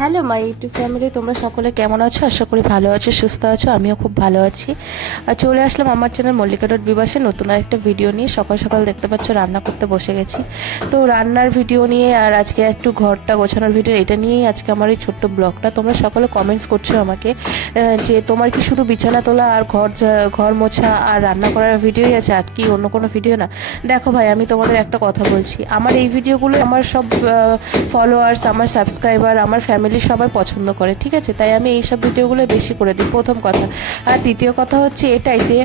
Hello my YouTube family তোমরা সকলে কেমন আছো? আশা করি ভালো আছো, সুস্থ আছো, আমিও খুব ভালো আছি। আর চলে আসলাম আমার চ্যানেল মল্লিকা ডট বিবাসে নতুন আরেকটা ভিডিও নিয়ে। সকাল সকাল দেখতে পাচ্ছ রান্না করতে বসে গেছি। তো রান্নার ভিডিও নিয়ে আর আজকে একটু ঘরটা গোছানোর ভিডিও এটা নিয়েই আজকে আমার এই ছোট্ট ব্লগটা। তোমরা সকলে কমেন্টস করছ আমাকে যে তোমার কি শুধু বিছানা তোলা আর ঘর ঘর মোছা আর রান্না করার ভিডিওই আছে, আর কি অন্য কোনো ভিডিও না? দেখো ভাই, আমি তোমাদের একটা কথা বলছি। আমার এই ভিডিওগুলো আমার সব ফলোয়ার্স আমার সাবস্ক্রাইবার আমার ফ্যামিলি সবাই পছন্দ করে, ঠিক আছে? তাই আমি এইসব ভিডিওগুলো বেশি করে দিই। প্রথম কথা। আর দ্বিতীয় কথা হচ্ছে এটাই যে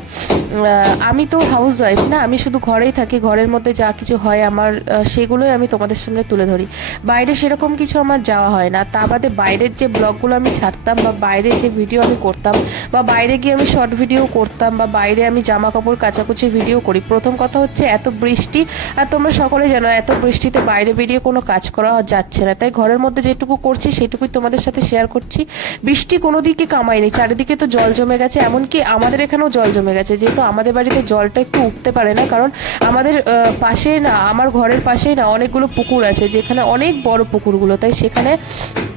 আমি তো হাউস ওয়াইফ না, আমি শুধু ঘরেই থাকি। ঘরের মধ্যে যা কিছু হয় আমার সেগুলোই আমি তোমাদের সামনে তুলে ধরি। বাইরে সেরকম কিছু আমার যাওয়া হয় না। তা বাদে বাইরের যে ব্লগগুলো আমি ছাড়তাম বা বাইরে যে ভিডিও আমি করতাম বা বাইরে গিয়ে আমি শর্ট ভিডিও করতাম বা বাইরে আমি জামা কাপড় কাচাকুচি ভিডিও করি, প্রথম কথা হচ্ছে এত বৃষ্টি। আর তোমরা সকলে জানো, এত বৃষ্টিতে বাইরে বেরিয়ে কোনো কাজ করা যাচ্ছে না। তাই ঘরের মধ্যে যেটুকু করছি সেটুকুই তোমাদের সাথে শেয়ার করছি। বৃষ্টি কোনো দিকে কামায়নি, চারিদিকে তো জল জমে গেছে, এমনকি আমাদের এখানেও জল জমে গেছে। যেহেতু আমাদের বাড়িতে জলটা একটু উঠতে পারে না, কারণ আমাদের পাশে না, আমার ঘরের পাশেই না অনেকগুলো পুকুর আছে, যেখানে অনেক বড় পুকুরগুলো, তাই সেখানে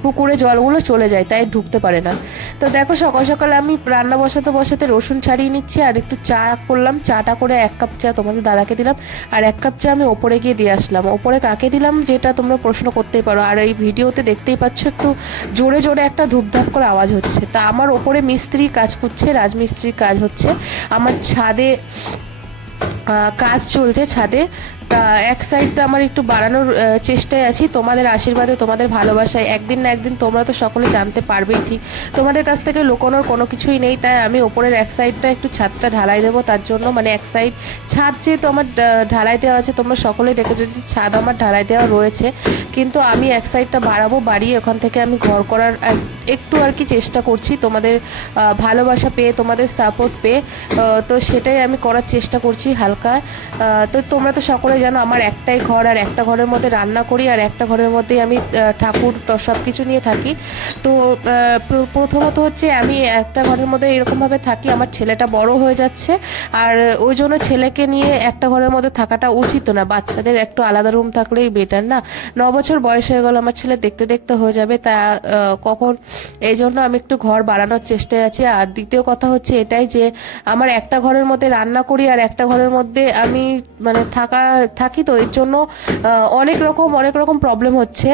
পুকুরে জলগুলো চলে যায়, তাই ঢুকতে পারে না। তো দেখো, সকাল সকাল আমি রান্না বসাতে বসাতে রসুন ছাড়িয়ে নিচ্ছি, আর একটু চা করলাম। চাটা করে এক কাপ চা তোমাদের দাদাকে দিলাম, আর এক কাপ চা আমি ওপরে গিয়ে দিয়ে আসলাম। ওপরে কাকে দিলাম, যেটা তোমরা প্রশ্ন করতেই পারো, আর এই ভিডিওতে দেখতেই পাচ্ছ একটু জোরে জোরে একটা ধূপধাপ করে আওয়াজ হচ্ছে। তা আমার ওপরে মিস্ত্রি কাজ করছে, রাজমিস্ত্রির কাজ হচ্ছে। আমার ছাদে কাজ চলছে ছাদে। এক সাইডটা আমার একটু বাড়ানোর চেষ্টায় আছি। তোমাদের আশীর্বাদে, তোমাদের ভালোবাসায়। একদিন না একদিন তোমরা তো সকলে জানতে পারবেই ঠিক। তোমাদের কাছ থেকে লুকোনোর কোনো কিছুই নেই, তাই আমি ওপরের এক সাইডটা একটু ছাদটা ঢালাই দেবো তার জন্য। মানে এক সাইড ছাদ যেহেতু আমার ঢালাই দেওয়া আছে, তোমরা সকলেই দেখেছ যে ছাদ আমার ঢালাই দেওয়া রয়েছে। কিন্তু আমি এক সাইডটা বাড়াবো, বাড়িয়ে ওখান থেকে আমি ঘর করার এক- একটু আর কি চেষ্টা করছি তোমাদের ভালোবাসা পেয়ে, তোমাদের সাপোর্ট পেয়ে। তো সেটাই আমি করার চেষ্টা করছি হালকা। তো তোমরা তো সকলে জানো আমার একটাই ঘর আর একটা ঘরের মধ্যে রান্না করি আর একটা ঘরের মধ্যেই আমি ঠাকুর সব কিছু নিয়ে থাকি। তো প্রথমত হচ্ছে আমি একটা ঘরের মধ্যে এরকমভাবে থাকি, আমার ছেলেটা বড় হয়ে যাচ্ছে। আর ওই জন্য ছেলেকে নিয়ে একটা ঘরের মধ্যে থাকাটা উচিত না। বাচ্চাদের একটু আলাদা রুম থাকলেই বেটার না? ন বছর বয়স হয়ে গেল, আমার ছেলে দেখতে দেখতে হয়ে যাবে। তা কখন? এই জন্য আমি একটু ঘর বাড়ানোর চেষ্টায় আছি। আর দ্বিতীয় কথা হচ্ছে এটাই যে, আমার একটা ঘরের মধ্যে রান্না করি আর একটা ঘরের মধ্যে আমি মানে থাকা থাকি, তো এর জন্য অনেক রকম অনেক রকম প্রবলেম হচ্ছে।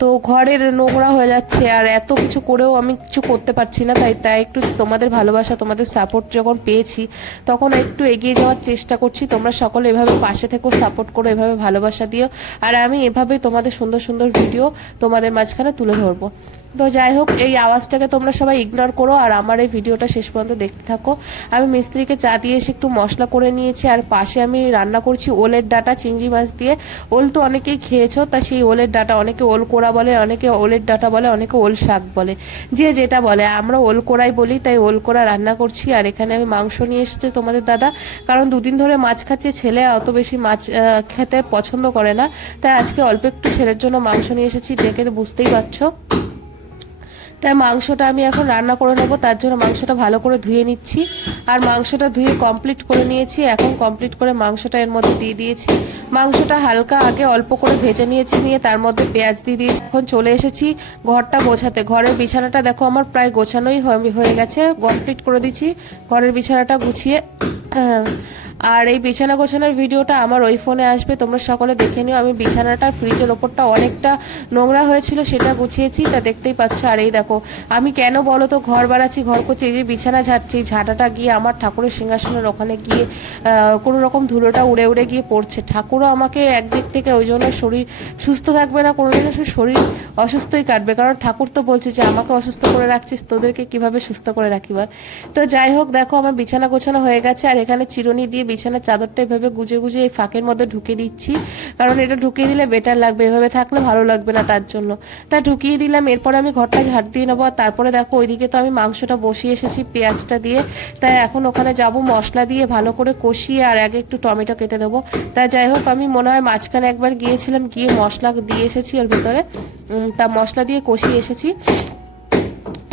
তো ঘরের নোংরা হয়ে যাচ্ছে আর এত কিছু করেও আমি কিছু করতে পারছি না। তাই তাই একটু তোমাদের ভালোবাসা, তোমাদের সাপোর্ট যখন পেয়েছি, তখন একটু এগিয়ে যাওয়ার চেষ্টা করছি। তোমরা সকলে এভাবে পাশে থেকেও সাপোর্ট করো এভাবে ভালোবাসা দিও। আর আমি এভাবেই তোমাদের সুন্দর সুন্দর ভিডিও তোমাদের মাঝখানে তুলে ধরবো। তো যাই হোক, এই আওয়াজটাকে তোমরা সবাই ইগনোর করো আর আমার এই ভিডিওটা শেষ পর্যন্ত দেখতে থাকো। আমি মিস্ত্রিকে চা দিয়ে এসে একটু মশলা করে নিয়েছি আর পাশে আমি রান্না করছি ওলের ডাটা, চিংড়ি মাছ দিয়ে। ওল তো অনেকেই খেয়েছো, তা সেই ওলের ডাটা অনেকে ওল কোড়া বলে, অনেকে ওলের ডাটা বলে, অনেকে ওল শাক বলে। যে যেটা বলে, আমরা ওল কোড়াই বলি, তাই ওল কোড়া রান্না করছি। আর এখানে আমি মাংস নিয়ে এসেছি তোমাদের দাদা, কারণ দুদিন ধরে মাছ খাচ্ছে, ছেলে অত বেশি মাছ খেতে পছন্দ করে না। তাই আজকে অল্প একটু ছেলের জন্য মাংস নিয়ে এসেছি, দেখে বুঝতেই পারছ। তাই মাংসটা আমি এখন রান্না করে নেব, তার জন্য মাংসটা ভালো করে ধুয়ে নিচ্ছি। আর মাংসটা ধুয়ে কমপ্লিট করে নিয়েছি, এখন কমপ্লিট করে মাংসটা এর মধ্যে দিয়ে দিয়েছি। মাংসটা হালকা আগে অল্প করে ভেজে নিয়েছি, নিয়ে তার মধ্যে পেঁয়াজ দিয়ে দিয়েছি। এখন চলে এসেছি ঘরটা গোছাতে। ঘরের বিছানাটা দেখো আমার প্রায় গোছানোই হয়ে- গেছে কমপ্লিট করে দিচ্ছি। ঘরের বিছানাটা গুছিয়ে আর এই বিছানা গোছানোর ভিডিওটা আমার ওই ফোনে আসবে, তোমরা সকলে দেখে নিও। আমি বিছানাটা ফ্রিজের ওপরটা অনেকটা নোংরা হয়েছিল, সেটা গুছিয়েছি, তা দেখতেই পাচ্ছ। আর এই দেখো, আমি কেন বলো তো, ঘর বাড়াচ্ছি, ঘর করছি, এই যে বিছানা ঝাড়ছি, ঝাঁটাটা গিয়ে আমার ঠাকুরের সিংহাসনের ওখানে গিয়ে কোনো রকম ধুলোটা উড়ে উড়ে গিয়ে পড়ছে। ঠাকুরও আমাকে একদিক থেকে ওই জন্য শরীর সুস্থ থাকবে না, কোনো দিন শরীর অসুস্থই কাটবে। কারণ ঠাকুর তো বলছে যে, আমাকে অসুস্থ করে রাখছিস, তোদেরকে কীভাবে সুস্থ করে রাখিবার তো যাই হোক, দেখো, আমার বিছানা গোছানো হয়ে গেছে, আর এখানে চিরুনি দিয়ে বিছানার চাদরটা এভাবে গুজে গুজে এই ফাঁকের মধ্যে ঢুকে দিচ্ছি। কারণ এটা ঢুকিয়ে দিলে বেটার লাগবে, এভাবে থাকলে ভালো লাগবে না তার জন্য। তা ঢুকিয়ে দিলাম, এরপর আমি ঘরটা ঝাড় দিয়ে নেব। আর তারপরে দেখো, ওইদিকে তো আমি মাংসটা বসিয়ে এসেছি পেঁয়াজটা দিয়ে। তাই এখন ওখানে যাব, মশলা দিয়ে ভালো করে কষিয়ে আর আগে একটু টমেটো কেটে দেবো। তা যাই হোক, আমি মনে হয় মাঝখানে একবার গিয়েছিলাম, গিয়ে মশলা দিয়ে এসেছি ওর ভেতরে। তা মশলা দিয়ে কষিয়ে এসেছি।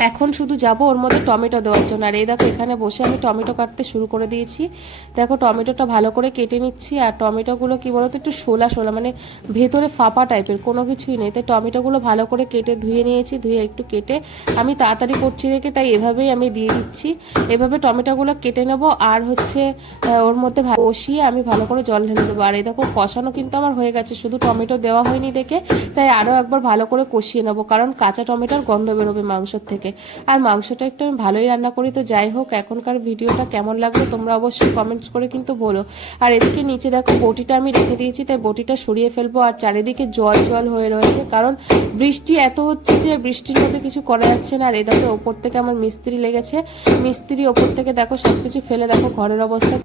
এখন শুধু যাব ওর মধ্যে টমেটো দেওয়ার জন্য। আর এই দেখো, এখানে বসে আমি টমেটো কাটতে শুরু করে দিয়েছি। দেখো, টমেটোটা ভালো করে কেটে নিচ্ছি। আর টমেটোগুলো কি বলতো, একটু শোলা শোলা মানে ভেতরে ফাঁপা টাইপের, কোনো কিছুই নেই। তাই টমেটোগুলো ভালো করে কেটে ধুয়ে নিয়েছি, ধুয়ে একটু কেটে আমি তাড়াতাড়ি করছি দেখে, তাই এভাবেই আমি দিয়ে দিচ্ছি। এভাবে টমেটোগুলো কেটে নেব। আর হচ্ছে ওর মধ্যে কষিয়ে আমি ভালো করে জল ঢেলে দেবো। আর এই দেখো, কষানো কিন্তু আমার হয়ে গেছে, শুধু টমেটো দেওয়া হয়নি দেখে। তাই আরও একবার ভালো করে কষিয়ে নেব, কারণ কাঁচা টমেটোর গন্ধ বেরোবে মাংসর থেকে। আর মাংসটা একটু আমি ভালোই রান্না করি, তো যাই হোক, এখনকার ভিডিওটা কেমন লাগল তোমরা অবশ্যই কমেন্টস করে কিন্তু বলো। আর এদিকে নিচে দেখো, বটিটা আমি রেখে দিয়েছি, তাই বটিটা সরিয়ে ফেলব। আর চারিদিকে জল জল হয়ে রয়েছে, কারণ বৃষ্টি এত হচ্ছে যে বৃষ্টির মধ্যে কিছু করা যাচ্ছে না। আর দেখো ওপর থেকে আমার মিস্ত্রি লেগেছে। মিস্ত্রি ওপর থেকে দেখো, সবকিছু ফেলে দেখো, ঘরের অবস্থা।